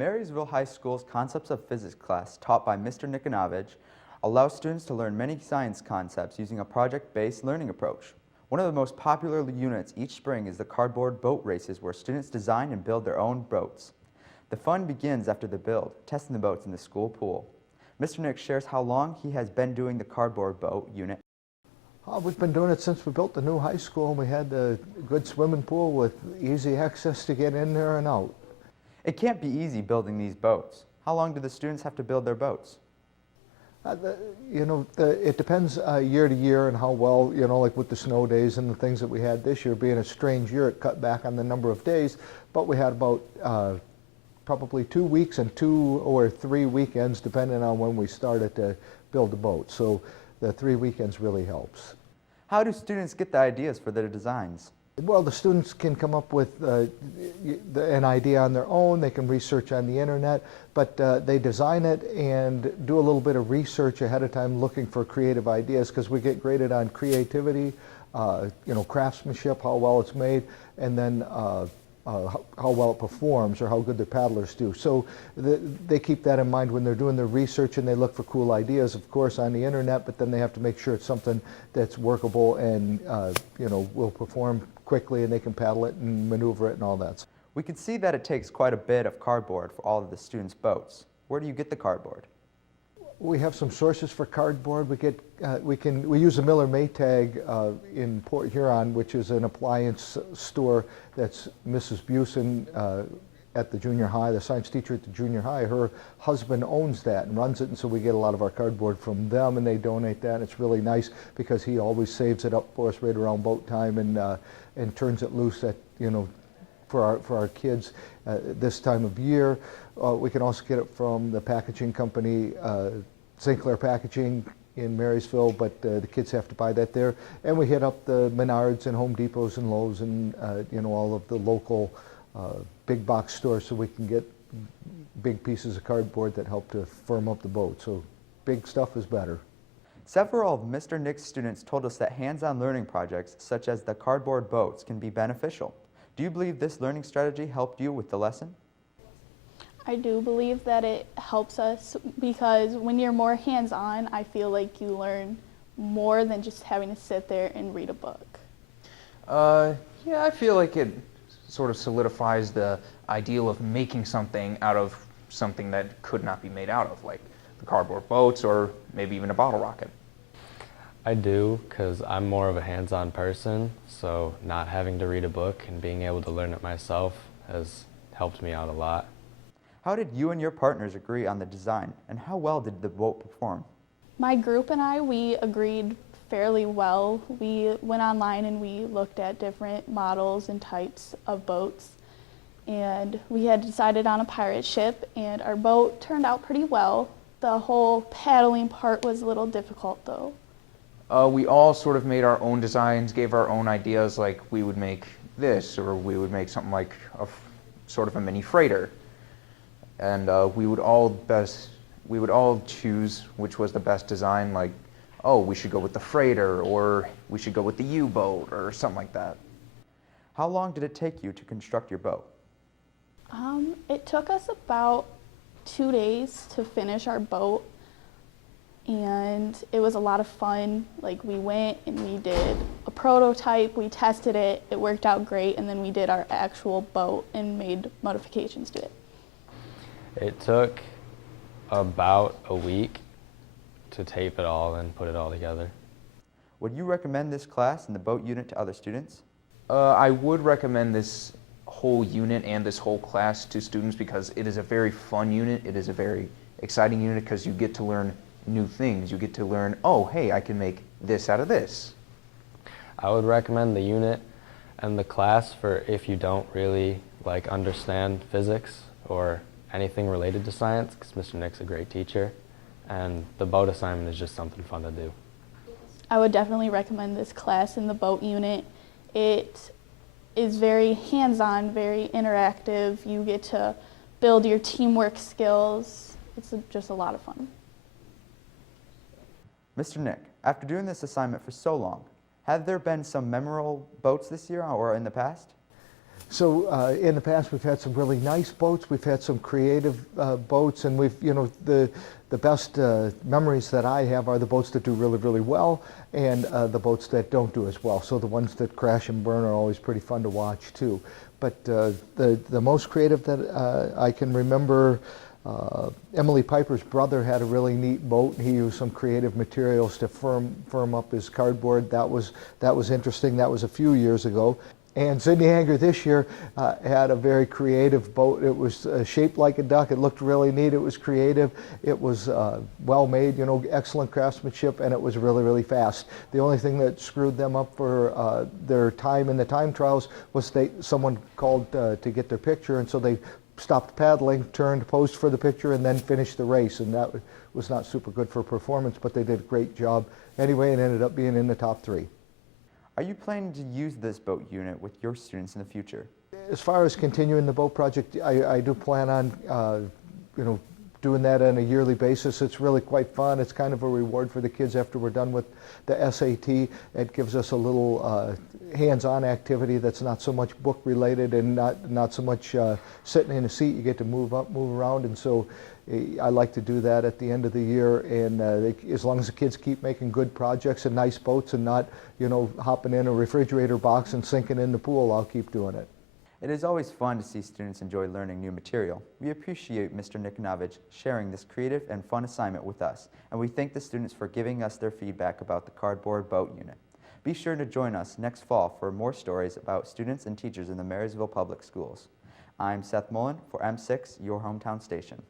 Marysville High School's Concepts of Physics class, taught by Mr. Nickonovich, allows students to learn many science concepts using a project-based learning approach. One of the most popular units each spring is the cardboard boat races, where students design and build their own boats. The fun begins after the build, testing the boats in the school pool. Mr. Nick shares how long he has been doing the cardboard boat unit. We've been doing it since we built the new high school, and we had a good swimming pool with easy access to get in there and out. It can't be easy building these boats. How long do the students have to build their boats? It depends year to year and how well, like with the snow days and the things that we had this year. Being a strange year, it cut back on the number of days, but we had about probably 2 weeks and 2 or 3 weekends, depending on when we started to build the boat. So the 3 weekends really helps. How do students get the ideas for their designs? Well, the students can come up with an idea on their own. They can research on the internet, but they design it and do a little bit of research ahead of time, looking for creative ideas, because we get graded on creativity, craftsmanship, how well it's made, and then how well it performs or how good the paddlers do. So they keep that in mind when they're doing their research, and they look for cool ideas, of course, on the internet, but then they have to make sure it's something that's workable and will perform quickly, and they can paddle it and maneuver it and all that. We can see that it takes quite a bit of cardboard for all of the students' boats. Where do you get the cardboard? We have some sources for cardboard. We use a Miller Maytag in Port Huron, which is an appliance store that's Mrs. Busen at the junior high, the science teacher at the junior high. Her husband owns that and runs it, and so we get a lot of our cardboard from them, and they donate that. And it's really nice because he always saves it up for us right around boat time and turns it loose at for our kids this time of year. We can also get it from the packaging company, St. Clair Packaging in Marysville, but the kids have to buy that there. And we hit up the Menards and Home Depots and Lowe's and all of the local big box stores, so we can get big pieces of cardboard that help to firm up the boat. So big stuff is better. Several of Mr. Nick's students told us that hands-on learning projects, such as the cardboard boats, can be beneficial. Do you believe this learning strategy helped you with the lesson? I do believe that it helps us, because when you're more hands-on, I feel like you learn more than just having to sit there and read a book. Yeah, I feel like it sort of solidifies the ideal of making something out of something that could not be made out of, like the cardboard boats or maybe even a bottle rocket. I do, because I'm more of a hands-on person, so not having to read a book and being able to learn it myself has helped me out a lot. How did you and your partners agree on the design, and how well did the boat perform? My group and I, we agreed fairly well. We went online and we looked at different models and types of boats, and we had decided on a pirate ship, and our boat turned out pretty well. The whole paddling part was a little difficult though. We all sort of made our own designs, gave our own ideas, like we would make this, or we would make something like sort of a mini freighter. And we would all choose which was the best design, like, oh, we should go with the freighter, or we should go with the U-boat, or something like that. How long did it take you to construct your boat? It took us about 2 days to finish our boat, and it was a lot of fun. Like, we went and we did a prototype, we tested it, it worked out great, and then we did our actual boat and made modifications to it. It took about a week to tape it all and put it all together. Would you recommend this class and the boat unit to other students? I would recommend this whole unit and this whole class to students, because it is a very fun unit. It is a very exciting unit because you get to learn new things. You get to learn, oh, hey, I can make this out of this. I would recommend the unit and the class for if you don't really understand physics or anything related to science, because Mr. Nick's a great teacher, and the boat assignment is just something fun to do. I would definitely recommend this class in the boat unit. It is very hands-on, very interactive. You get to build your teamwork skills. It's just a lot of fun. Mr. Nick, after doing this assignment for so long, have there been some memorable boats this year or in the past? So in the past, we've had some really nice boats. We've had some creative boats, and we've, the best memories that I have are the boats that do really, really well, and the boats that don't do as well. So the ones that crash and burn are always pretty fun to watch too. But the most creative that I can remember, Emily Piper's brother had a really neat boat, and he used some creative materials to firm up his cardboard. That was interesting. That was a few years ago. And Sydney Hanger this year had a very creative boat. It was shaped like a duck. It looked really neat. It was creative. It was well made, excellent craftsmanship, and it was really, really fast. The only thing that screwed them up for their time in the time trials was someone called to get their picture, and so they stopped paddling, turned, posed for the picture, and then finished the race. And that was not super good for performance, but they did a great job anyway, and ended up being in the top 3. Are you planning to use this boat unit with your students in the future? As far as continuing the boat project, I do plan on, doing that on a yearly basis. It's really quite fun. It's kind of a reward for the kids after we're done with the SAT. It gives us a little hands-on activity that's not so much book related and not so much sitting in a seat. You get to move up, move around, and so I like to do that at the end of the year. And as long as the kids keep making good projects and nice boats and not, hopping in a refrigerator box and sinking in the pool, I'll keep doing it. It is always fun to see students enjoy learning new material. We appreciate Mr. Nickonovich sharing this creative and fun assignment with us, and we thank the students for giving us their feedback about the cardboard boat unit. Be sure to join us next fall for more stories about students and teachers in the Marysville Public Schools. I'm Seth Mullen for M6, your hometown station.